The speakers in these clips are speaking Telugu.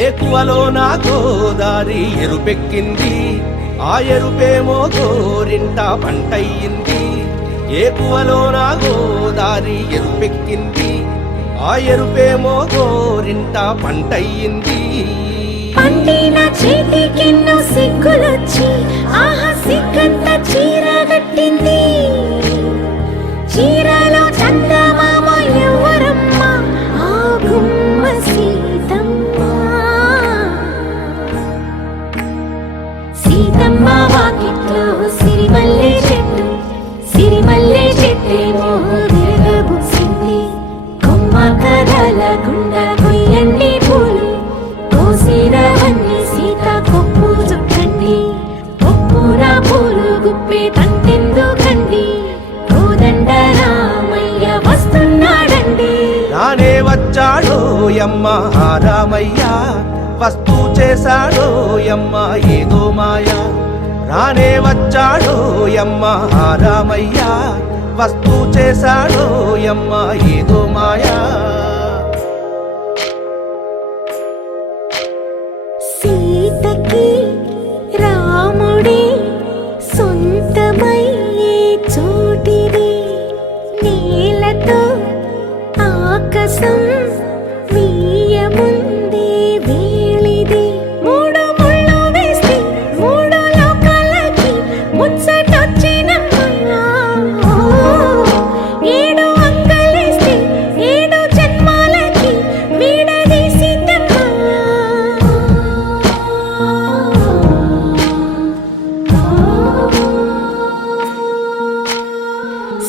ఏకువలో నా గోదారి ఎరుపెక్కింది, ఆ ఎరుపేమో గోరింట పంటయ్యింది. ఏకువలో నా గోదారి ఎరుపెక్కింది, ఆ ఎరుపేమో గోరింట పంటయ్యింది. పండిన చేతికెన్నో సిగ్గులొచ్చి ఆహా సిగ్గంత చీరగట్టింది. చీరలో చందమామ ఎవరమ్మ, ఆ గుమ్మ సీతమ్మ. సీతమ్మ వాకిట్లో సిరిమల్లె చెట్టు, సిరిమల్లె చెట్టేమో విరగబూసింది. కొమ్మ కదలకుండా కొయ్యండి పూలు, కోసిరవన్నీ సీత కొప్పు చుట్టండి. కొప్పున పూలు గుప్పే తంతెందుకండి, కోదండ రామయ్య వస్తున్నాడండి. నానే వచ్చాడో యమ్మ రామయ్య, వస్తూ చేశాడో యమ్మ ఏదో మాయ. రానే వచ్చాడో యమ్మ రామయ్య, వస్తూ చేశాడో యమ్మ ఏదో మాయా. సీతకి రాముడే సొంతమయ్యే చోటిది, నేలతో ఆకాశం వీయముందే వేళిది. మూడు ముళ్ళు వేస్తే మూడు లోకాలకి ముచ్చటొచ్చినమ్మా. ఏడు అంగలేస్తే ఏడు జన్మాలకి వీడదీసిద్దమ్మా.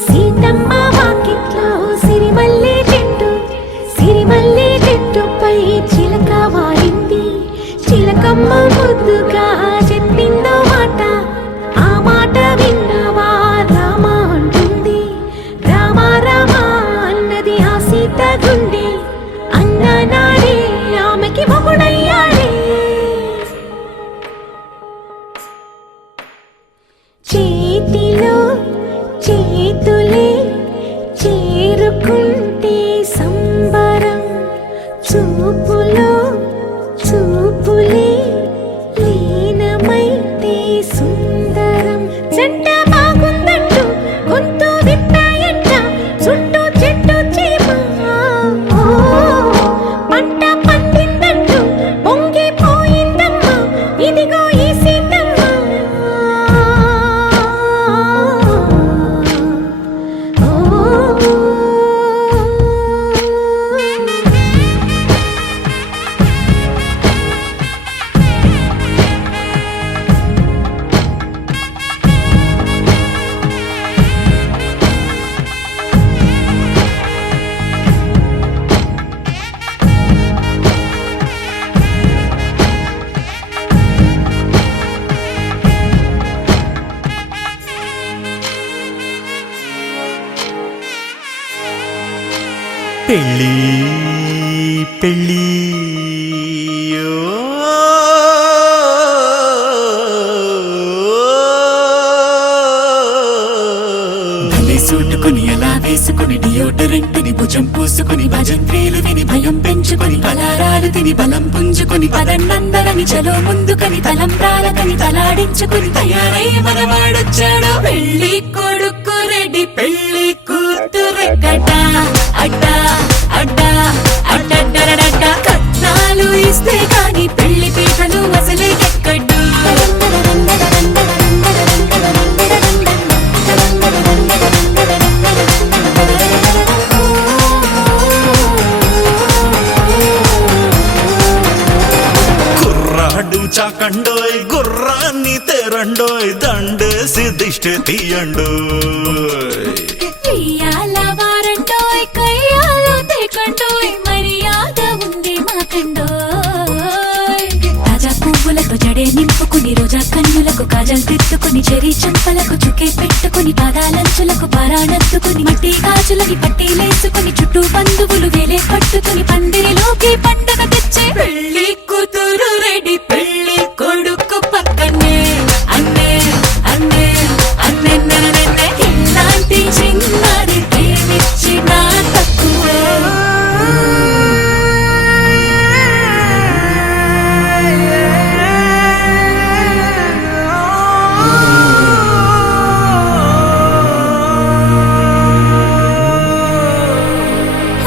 సీతమ్మ వాకిట్లో సిరిమల్లె చెట్టు, సీత గుండె అన్న నాడే ఆమెకి మొగుడయ్యాడే చేతిలో చేతులే చేరుకుంటే సంబరం చూపులో చూపులే లీనమైతే సుందరం జంట బాగుందంటూ గొంతు విప్పాయంట చుట్టూ చెట్టు చీమ పంట పండిందంటూ పొంగిపోయిందమ్మా ఇదిగో ఈ సీతమ్మ పెళ్ళి పెళ్ళి సూటుకుని ఎలా వేసుకుని డియోడరెంట్ని భుజం పూసుకుని భజంత్రీలు విని భయం పెంచుకొని పలారాలు తిని బలం పుంజుకొని పదన్నందరని చలో ముందుకని తలంబ్రాలకని తలాడించుకుని తయారై మనవాడొచ్చాడు పెళ్లి కొడుకు రెడ్డి పెళ్లి కూతురెక్కట అడ్డా అడ్డా అడ్డడ్డరడడ్డ కట్నాలు ఇస్తే కాని పెళ్లి పీటలు అసలే ఎక్కడ్డు కుర్రాడు చాకండోయ్ గుర్రాన్ని తెరండోయ్ దండేసి దిష్టి తీయండోయ్ ఇయ్యాల వారండోయ్ కయ్యాల తేకండోయ్ మర్యాద ఉంది మాకండోయ్ తాజా పువ్వులతో జడే నింపుకుని రోజా కన్నులకు కాజల్ దిద్దుకుని చెరి చంపలకు చుకే పెట్టుకుని పాదాలంచులకు పారాణద్దుకుని మట్టి గాజులని పట్టీలేసుకుని చుట్టూ బంధువులు వేలే పట్టుకుని పందిరిలోకి పండగ తెచ్చే పెళ్లి కూతురు రెడీ పెళ్లి కొడుకు పక్కనే అన్నే అన్నే అన్నే నన్నే ఇలాంటి చిన్నది ప్రేమించిన తక్కువే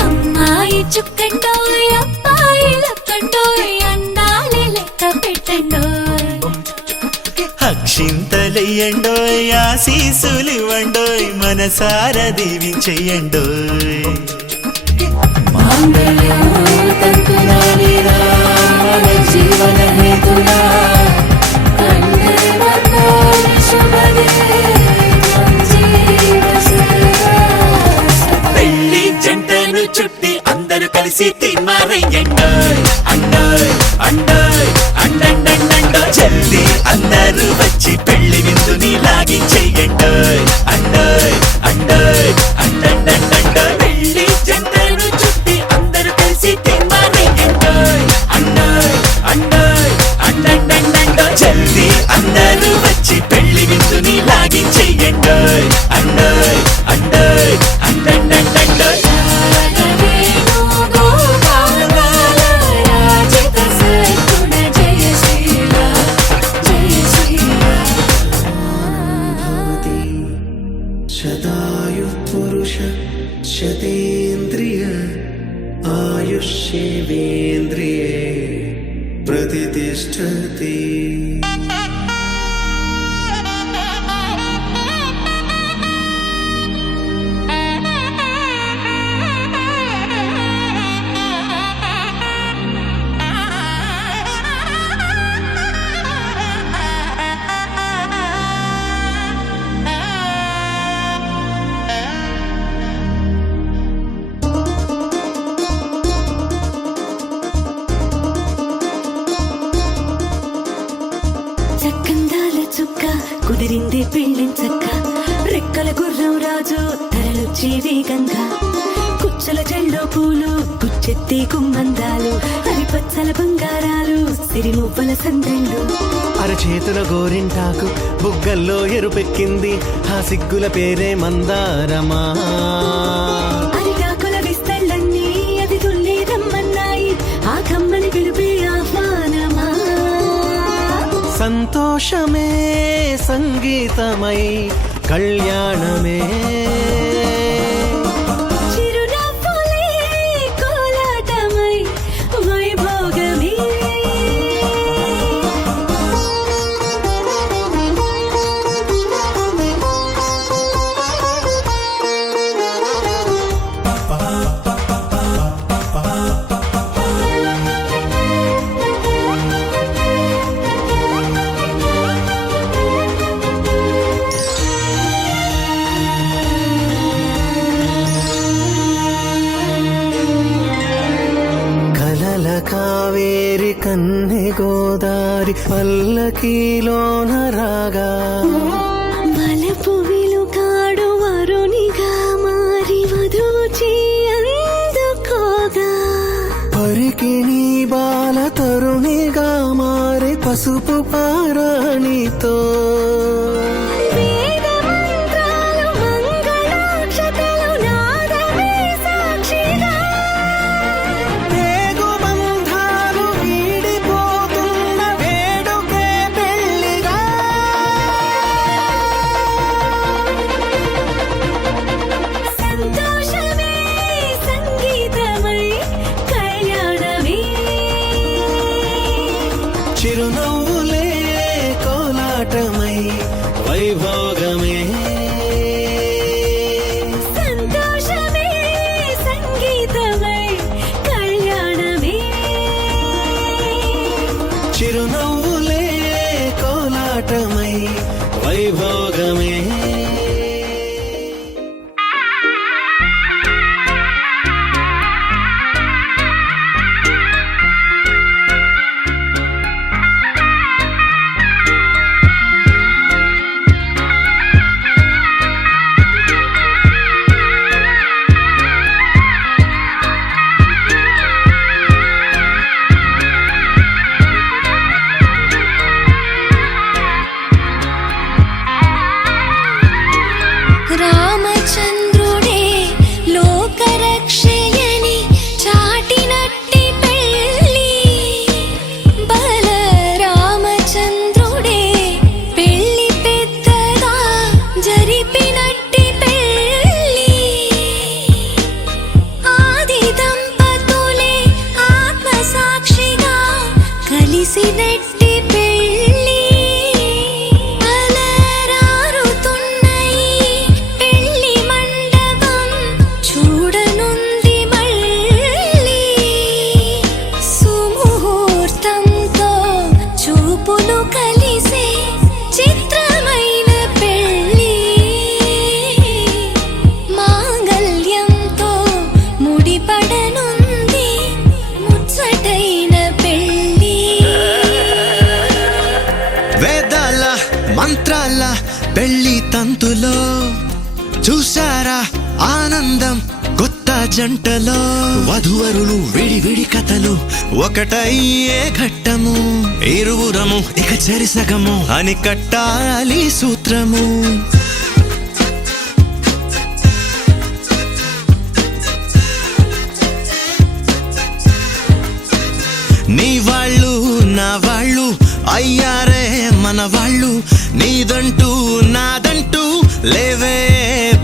అమ్మాయి చుక్కండోయ్ అబ్బాయి లక్కండోయ్ అందాలి లెక్క పెట్టండోయ్ అక్షింతలెయ్యండోయ్ ఆశీసులివ్వండోయ్ మనసార దీవించెయ్యండోయ్ జీవన హేతునా పెళ్లి జంటను చుట్టి అందరూ కలిసి తిమ్మారయ్యండోయ్ అండోయ్ అండోయ్ అండండండండో జల్దీ అందరూ వచ్చి పెళ్లి విందుని లాగించెయ్యండోయ్ అండోయ్ అండోయ్ అండండండండో పెళ్లి జంటను చుట్టి అందరూ కలిసి తిమ్మారయ్యండోయ్ అండోయ్ అండోయ్ అండండండండో జల్దీ అందరూ వచ్చి పెళ్లి విందుని లాగించెయ్యండోయ్ అండోయ్ అండోయ్ అండండండండో शतायुः पुरुष शतेन्द्रिय आयुष्येवेन्द्रिये प्रतिष्ठति కుదిరింది పెళ్ళించక్క రెక్కల గుర్రం రాజు తరలొచ్చి వేగంగా కుచ్చల చెళ్ళు గుమ్మంలో పూలు పుచ్చెత్తి గుమ్మందాలు అవి పచ్చల బంగారాలు సిరిమువ్వల సందళ్ళు అరచేతుల గోరింటాకు బుగ్గల్లో ఎరుపెక్కింది ఆ సిగ్గుల పేరే మందారమా అరిగాకుల విస్తళ్ళన్నీ అది తుల్లి రమ్మన్నాయి ఆ కమ్మని పిలుపే ఆహ్వానమా సంతోషమే సంగీతమై కళ్యాణమే చిరునవ్వులే కోలాటమై వైభోగమే కలల కావేరి కన్నె గోదారి పల్లకీలోన రాగా మలపు విలుకాడు వరునిగా మారి వధూచి అందుకోగా పరికిణి బాల తరుణిగా మారే పసుపు పారాణితో వేద మంత్రాలు మంగళాక్షతలు నాదమే సాక్షిగా రేగు బంధాలు వీడిపోతున్న వేడుకే పెళ్లిగా సంతోషమే సంగీతమై కళ్యాణమే చిరునవ్వులే కోలాటమై వైభోగమే సంతోషమే సంగీతమై కళ్యాణమే చిరునవ్వులే కోలాటమై వైభోగమే రామచంద్రుడే లోకరక్షయని చాటినట్టి పెళ్ళి బల రామచంద్రుడే పెళ్ళి పెద్దగా జరిపినట్టి పెళ్ళి ఆది దంపతులే ఆత్మసాక్షిగా కలిసినట్టి పెళ్ళి అలరారుతున్న ఈ పెళ్లి మండపం చూడనుంది మళ్ళీ సుముహూర్తంతో చూపులు కలిసే చిత్రమైన పెళ్ళి మాంగళ్యంతో ముడిపడనుంది ముచ్చటైన పెళ్ళి వేదాల మంత్రాల పెళ్లి తంతులో చూసారా ఆనందం కొత్త జంటలో వధువరులు విడి కథలు ఒకటయ్యే ఘట్టము ఇరువురము ఇక చెరిసగము అని కట్టాలి సూత్రము నీ వాళ్ళు నా వాళ్ళు అయ్యారే మన వాళ్ళు నీదంటూ నాదంటూ లేవే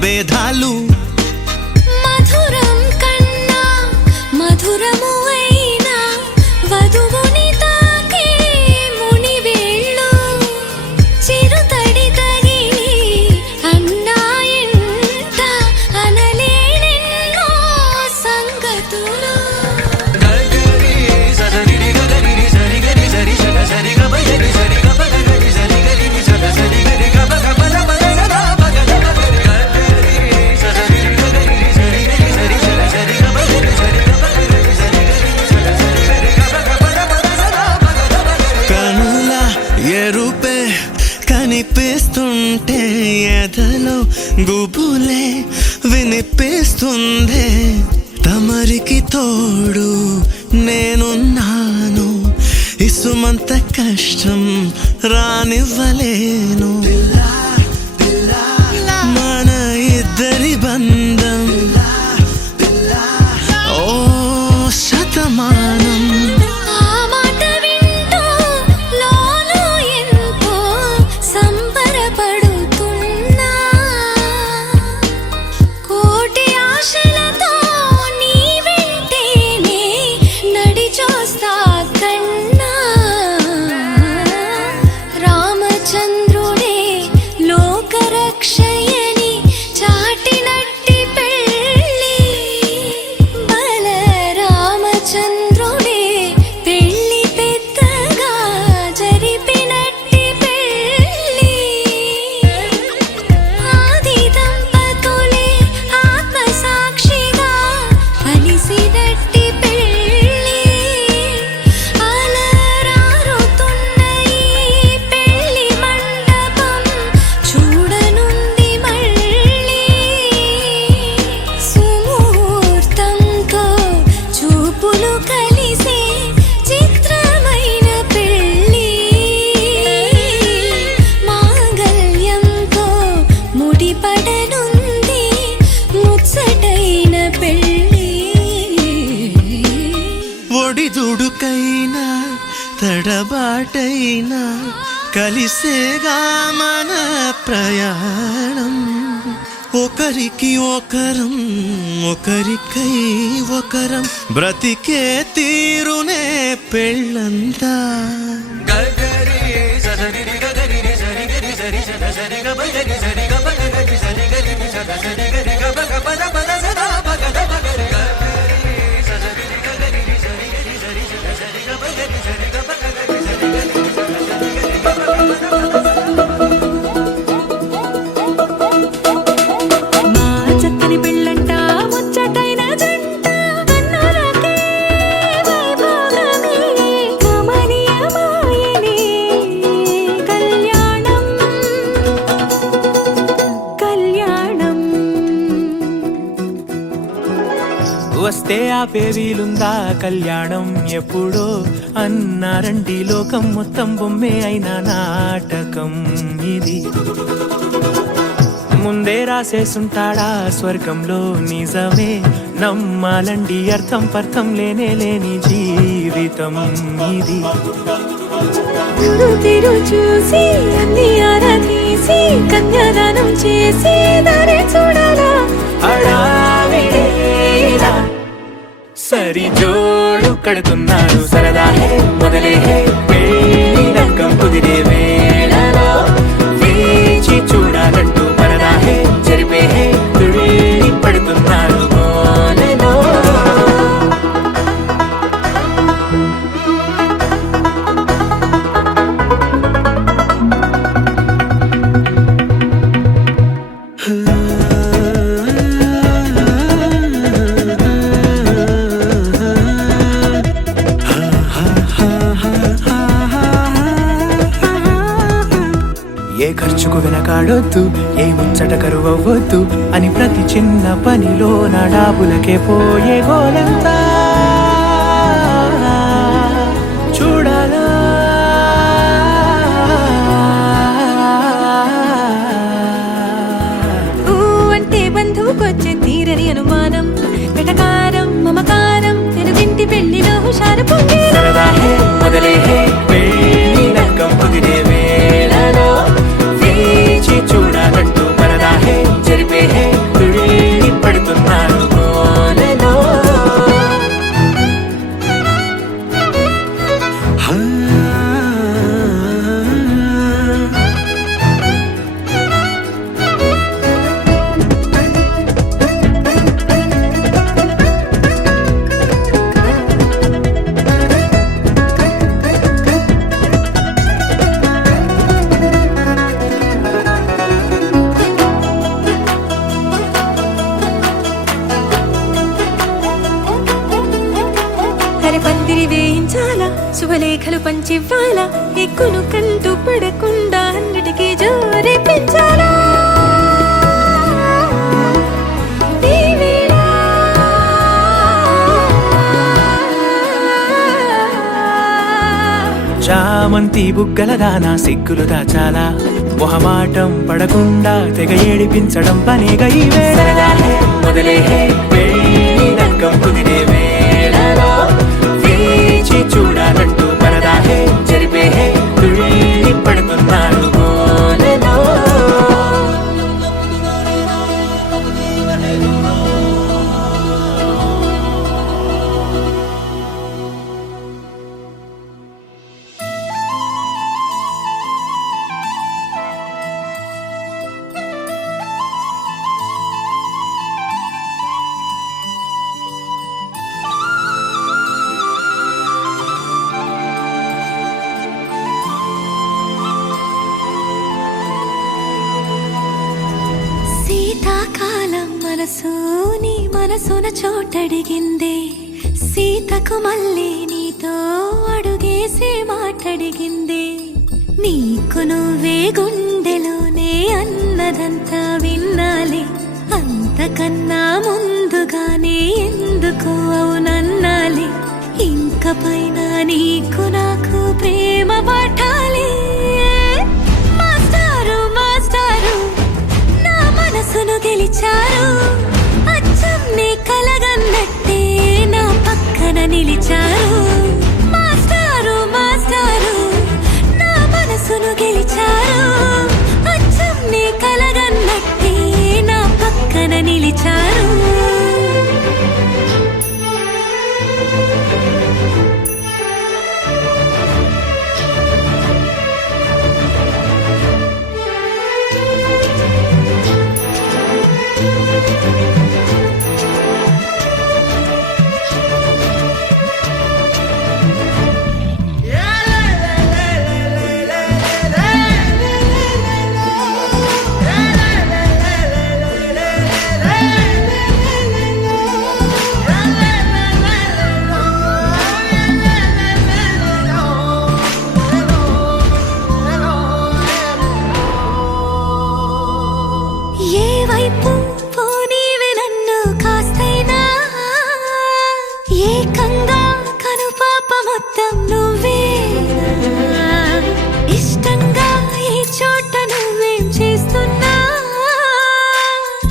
భేదాలు మధురం కన్నా మధురము అయినా వధువుని తాకే మునివేళ్ళు చిరుతడి తగిలి అన్నాయంట అనలేనెన్నో సంగతులు కనుల ఎరుపే కనిపిస్తుంటే ఎదలో గుబులే వినిపిస్తుందే తమరి ఒకరికి తోడు నేనున్నాను, ఇసుమంత కష్టం రానివ్వలేను. మన ఇద్దరి బంధం ఓ శతమానం. ఆ మాట వింటూ లోలో ఎంతో సంబరపడుతున్నా, కోటి ఆశలతో నీ వెంటేనే నడిచొస్తా కన్నా. రామచంద్రుడే లోకరక్షయని చాటినట్టి పెళ్ళి, బలరామచంద్రుడే పెళ్ళి పెద్దగా జరిపినట్టి పెళ్ళి. ఆది దంపతులే ఆత్మసాక్షిగా కలిసినట్టి పెళ్ళి. అలరారుతున్న ఈ పెళ్ళి మండపం చూడనుంది మళ్ళీ. సుముహూర్తంతో చూపులు కలిసే చిత్రమైన పెళ్ళి, మాంగళ్యంతో ముడిపడనుంది ముచ్చటైన పెళ్ళి. ఒడిదుడుకైనా తడబాటైనా కలిసేగా మన ప్రయాణం. ఒకరికి ఒకరం ఒకరికై ఒకరం బ్రతికే తీరునే పెళ్ళంతా. మా చక్కని పెళ్ళంట ముచ్చటైన జంట, కన్నులకే వైభోగమే కమనీయమాయనే కళ్యాణం కళ్యాణం. వస్తే ఆపే వీలుందా కళ్యాణం ఎప్పుడో అన్నారండి, లోకం మొత్తం బొమ్మే అయిన నాటకం ఇది. ముందే రాసేసుంటాడా స్వర్గంలో నిజమే, నమ్మాలండి అర్థం పర్థం లేనే లేని జీవితం ఇది. తిరు చూసి అన్ని ఆరాధీసి కన్యాదానం చేసి దారి చూడాలా. హడావిడేలా సరి జోడు కడుతున్నారు, సరదా హే మొదలే హే పెళ్లి రంగం కుదిరే వేళలో వేచి చూడాలంటూ పరదా హే జరిపే హే తుళ్ళి పడుతున్నారు గోలలో. ఏ ఖర్చుకు వెనకాడొద్దు, ఏ ముచ్చట కరువవ్వొద్దు అని ప్రతి చిన్న పనిలో నా డాబులకే పోయే గోలంతా చూడాలా. ఊ అంటే బంధువుకొచ్చే తీరని అనుమానం, వెటకారం మమకారం తెలుగింటి పెళ్లిలో హుషారు పొంగే. సరదా హే మొదలే హే పెళ్లి రంగం కుదిరే వేళలో వేచి చూడాలంటూ పరదా హే జరిపే హే తుళ్ళి పడుతున్నారు గోలలో. పందిరి వేయించాలా, శుభలేఖలు పంచివ్వాలా, ఎక్కును కంటూ పడకుండా అన్నిటికీ జోరే పెంచాలా. ఈ వేళ చామంతి బుగ్గల దానా సిగ్గులు దాచాలా మొహమాటం పడకుండా తెగ ఏడిపించడం పనిగా ఈ వేళ మొదలే పెళ్ళి నక్కం కుదిరే వేళలో వేచి చూడాలంటూ పరదాహే జరిపే తుళ్ళి పడుతున్నాడు గోలలో. శీతాకాలం మనసు నీ మనసున చోటడిగిందే సీతకు మళ్ళీ నీతో అడుగేసి మాటడిగిందే నీకు నువ్వే గుండెలోనే అన్నదంతా విన్నాలే అంతకన్నా ముందుగానే ఎందుకు అవునన్నాలే ఇంక పైన నీకు నాకు ప్రేమ పాఠాలే మాస్టారు మాస్టారు నా మనసును గెలిచారు అచ్చం నీ కలగన్నట్టే నా పక్కన నిలిచారు మాస్టారు మాస్టారు నా మనసును గెలిచారు అచ్చం నీ కలగన్నట్టే నా పక్కన నిలిచారు ఏ వైపు పోనీవి నన్ను కాస్తైనా ఏకంగా కనుపాప మొత్తం నువ్వే ఇష్టంగా ఈ చోట నువ్వేం చేస్తున్నా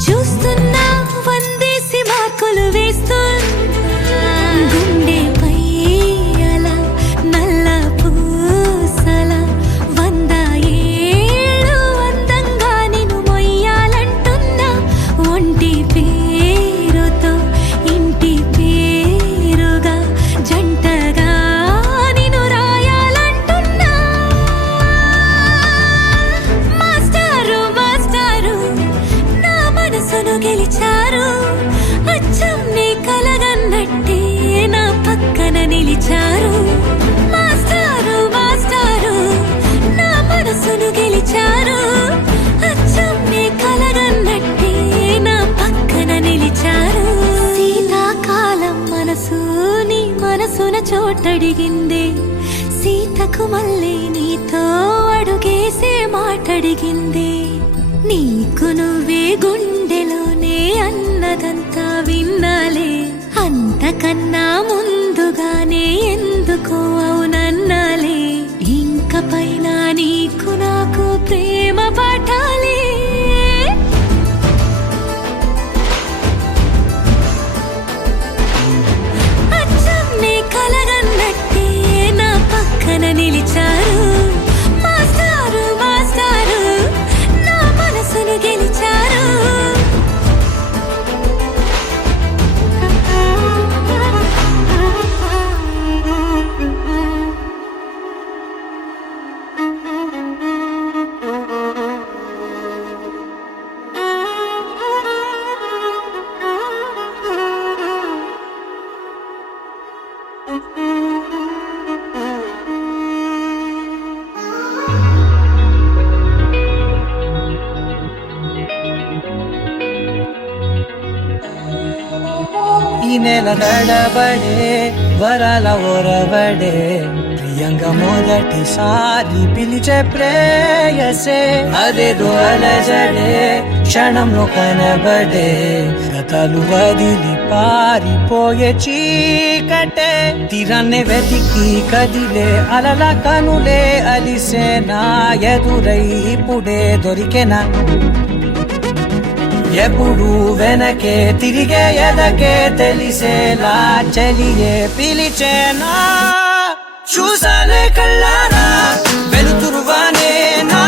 చూస్తున్నా వందేసి మార్కులు వేస్తున్నా గుండెపై అలా నల్ల పూసల 100 ఏళ్ళు అందంగా నిన్ను మొయ్యాలంటున్నా ఒంటి పేరుతో ఇంటి పేరుగా జంటగా నిన్ను రాయాలంటున్నా మాస్టారు మాస్టారు నా మనసును గెలిచారు అచ్చం నీ కలగన్నట్టే నా పక్కన నిలిచారు మాస్టారు మాస్టారు నా మనసును గెలిచారు అచ్చం నీ కలగన్నట్టే నా పక్కన నిలిచారు శీతాకాలం మనసు నీ మనసున చోటడిగిందే సీతకు మళ్ళీ నీతో అడుగేసే మాటడిగిందే నీకు నువ్వే గుండెలోనే అన్నదంతా విన్నాలే అంతకన్నా ముందుగానే ఎందుకు అవునన్నాలే ఇంక పైన నీకు నాకు ప్రేమ పాఠాలే అచ్చం నీ కలగన్నట్టే నా పక్కన నిలిచారు మాస్టారు మాస్టారు నా మనసును గెలిచారు ఈ నెల నడబడే వరాల ఒరబడే ప్రియంగా మొదటిసారి పిలిచే ప్రేయసే అదేదో అలజడే క్షణంలో కనబడే గతాలు వదిలి పారి పారిపోయే చీకటే తీరాన్ని వెతికి కదిలే అలల కనులే అలిసేనా ఎదురై ఇప్పుడే దొరికెనా ఎప్పుడు వెనకే తిరిగే ఎదకే తెలిసేలా చలియే పిలిచేనా చూసానే కళ్ళారా వెలుతురువానే నా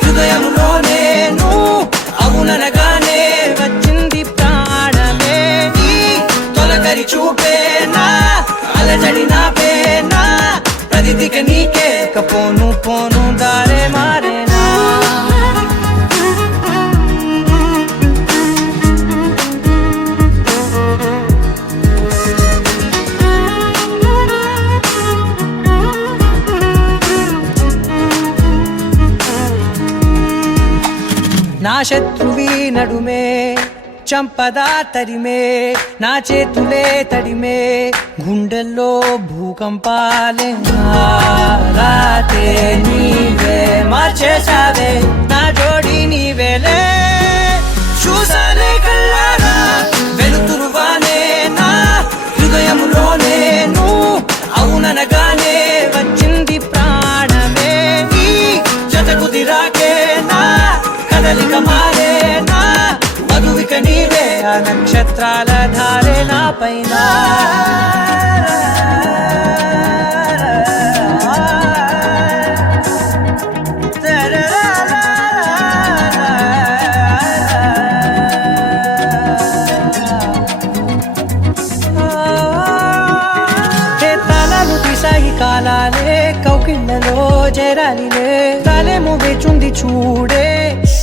హృదయంలోనే నువ్వు అవుననగానే వచ్చింది ప్రాణమే ఈ తొలకరి చూపేనా అలజడి నాపేనా ప్రతిదిక నీకే పోను పోను దారే మారేనా నా శత్రువి నడుమే చంపదా తరిమే నా చేతులే తడిమే గుండెల్లో భూకంపాలే రాతే నీవే మార్చేసావే నా జోడి నీవేలే చూసానే కళ్ళారా వెలుతురువానే నా హృదయంలోనే నువ్వు అవుననగానే వచ్చింది ప్రాణమే ఈ జత కుదిరాకే నా కదలిక మారేనా మధువిక నీవే ఆ నక్షత్రాల ధారే నా పైన కాలాలే కౌకిళ్ళలో చేరాలిలే తాలేమో వేచుంది చూడే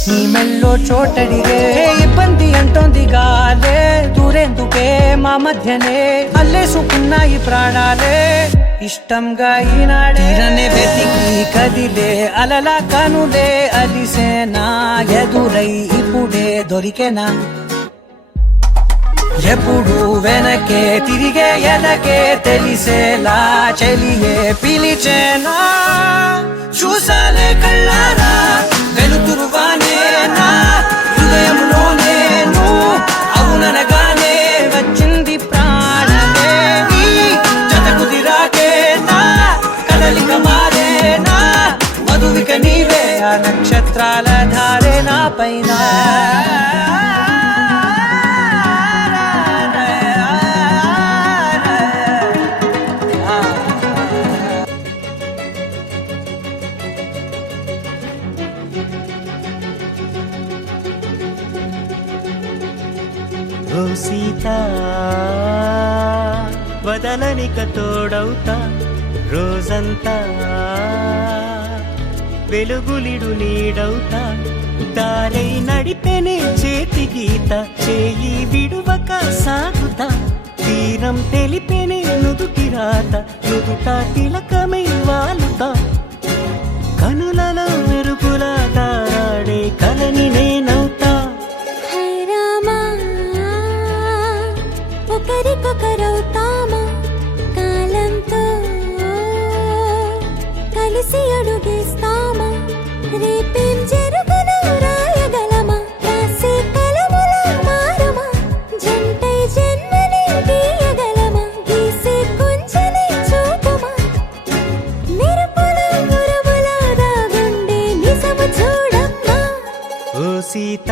నీ మెల్లో చోటడిగే ఇబ్బంది అంటోంది గాలే దూరేందుకే మా మధ్యనే అల్లేసుకున్నాయి ప్రాణాలే ఇష్టంగా ఈనాడే వెతికి కదిలే అలల కనులే అలిసేనా ఎదురై ఇప్పుడే దొరికెనా ఎప్పుడు వెనకే తిరిగే ఎదకే తెలిసేలా చలియే పిలిచేనా చూసాలే కళ్ళారా వెలుతురువానే నా హృదయంలోనే నువ్వు అవుననగానే వచ్చింది ప్రాణమే ఈ జత కుదిరాకే నా కదలిక మారేనా మధువిక నీవే ఆ నక్షత్రాల ధారే నా పైన ఓ సీత వదలనిక తోడవుతా రోజంతా వెలుగులిడు నీడవుతా దారై నడిపెనే చేతి గీత చేయి విడువక సాగుతా తీరం తెలిపెనే నుదుటి రాత నుదుట తిలకమై వాలుతా కనులలో మెరుపులా తారాడే కలని నేనవుతా ఒకరికొకరవుతామా కాలంతో కలిసి అడుగేస్తామా రేపేం జరుగునో రాయగలమా రాసే కలములా మారుమా జంటై జన్మని గీయగలమా గీసే కొంచెనే చూపుమా మెరుపుల మురుములా దాగుండే నిజము చూడమ్మా ఓ సీత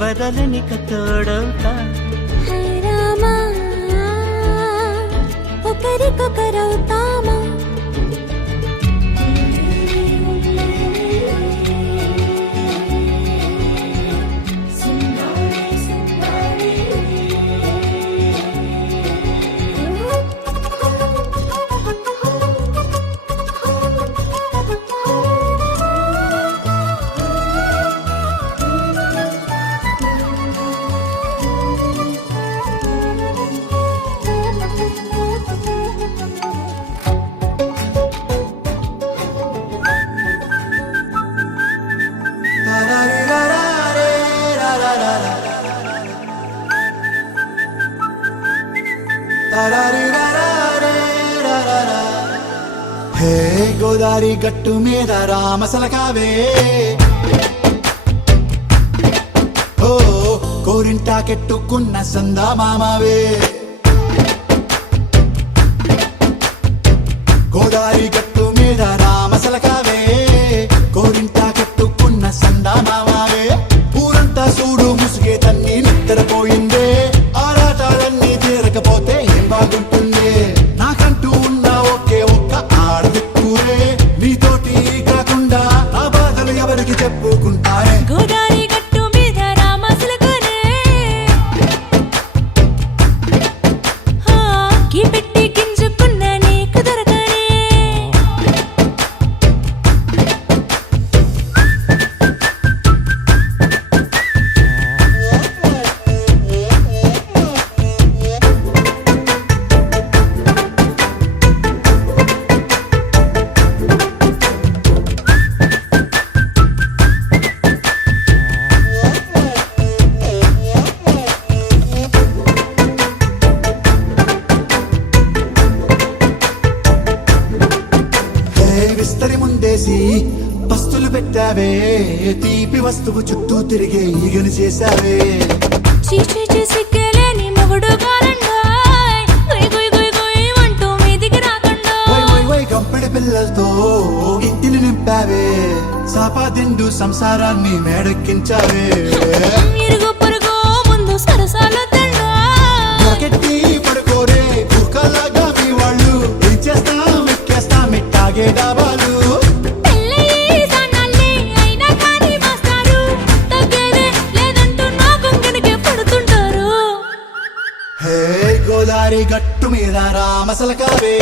వదలనిక తోడవుతా రామా ఒకరికొకరవుతామా హే గోదారి గట్టు మీద రామసలకావే ఓ గోరింటాకెట్టుకున్న సందా మామవే గోదారి గట్టు మీద రామసలకావే గోరింటాకెట్టుకున్న సందా మామవే ఊరంతా చూడు ముసుగే తన్ని నిద్రపోయిందే ఆరాటాలన్నీ తీరకపోతే ఏం బాగుంటుంది నాకంటూ ఉన్న ఒకే ఒక్క ఆడదిక్కురే నీతోటి కాకుండా నా బాధలు ఎవరికి చెప్పుకుంటారే గోదారి గట్టు మీద రామసులకనే కీ పెట్టి గింజుకున్న నీకు దొరకనే విస్తరి ముందేసి పస్తులు పెట్టావే తీపి వస్తువు చుట్టూ తిరిగే ఈగను చేశావే చీచీ సిగ్గలేని మొగుడు గారండాయ్ గుయ్ గుయ్ గుయ్ గుయ్ అంటూ మీదికి రాకుండా వై వై వై గంపెడి పిల్లలతో ఇంటిని నింపావే సాపాదిండు సంసారాన్ని మేడెక్కించావే ఇరుగు పొరుగు ముందు సరసాలు తండా రాకెట్టి పడుకోరే కుక్కలాగా మీ వాళ్ళు ఏం చేస్తాం ఎక్కేస్తాం ఇట్టాగే డాబాలు పెళ్ళయి సన్నాళ్ళే అయినా కానీ మాస్తారు తగ్గేదే లేదంటూ నా కొంగనికే పడుతుంటారు హే గోదారి గట్టు మీద రామసలకావే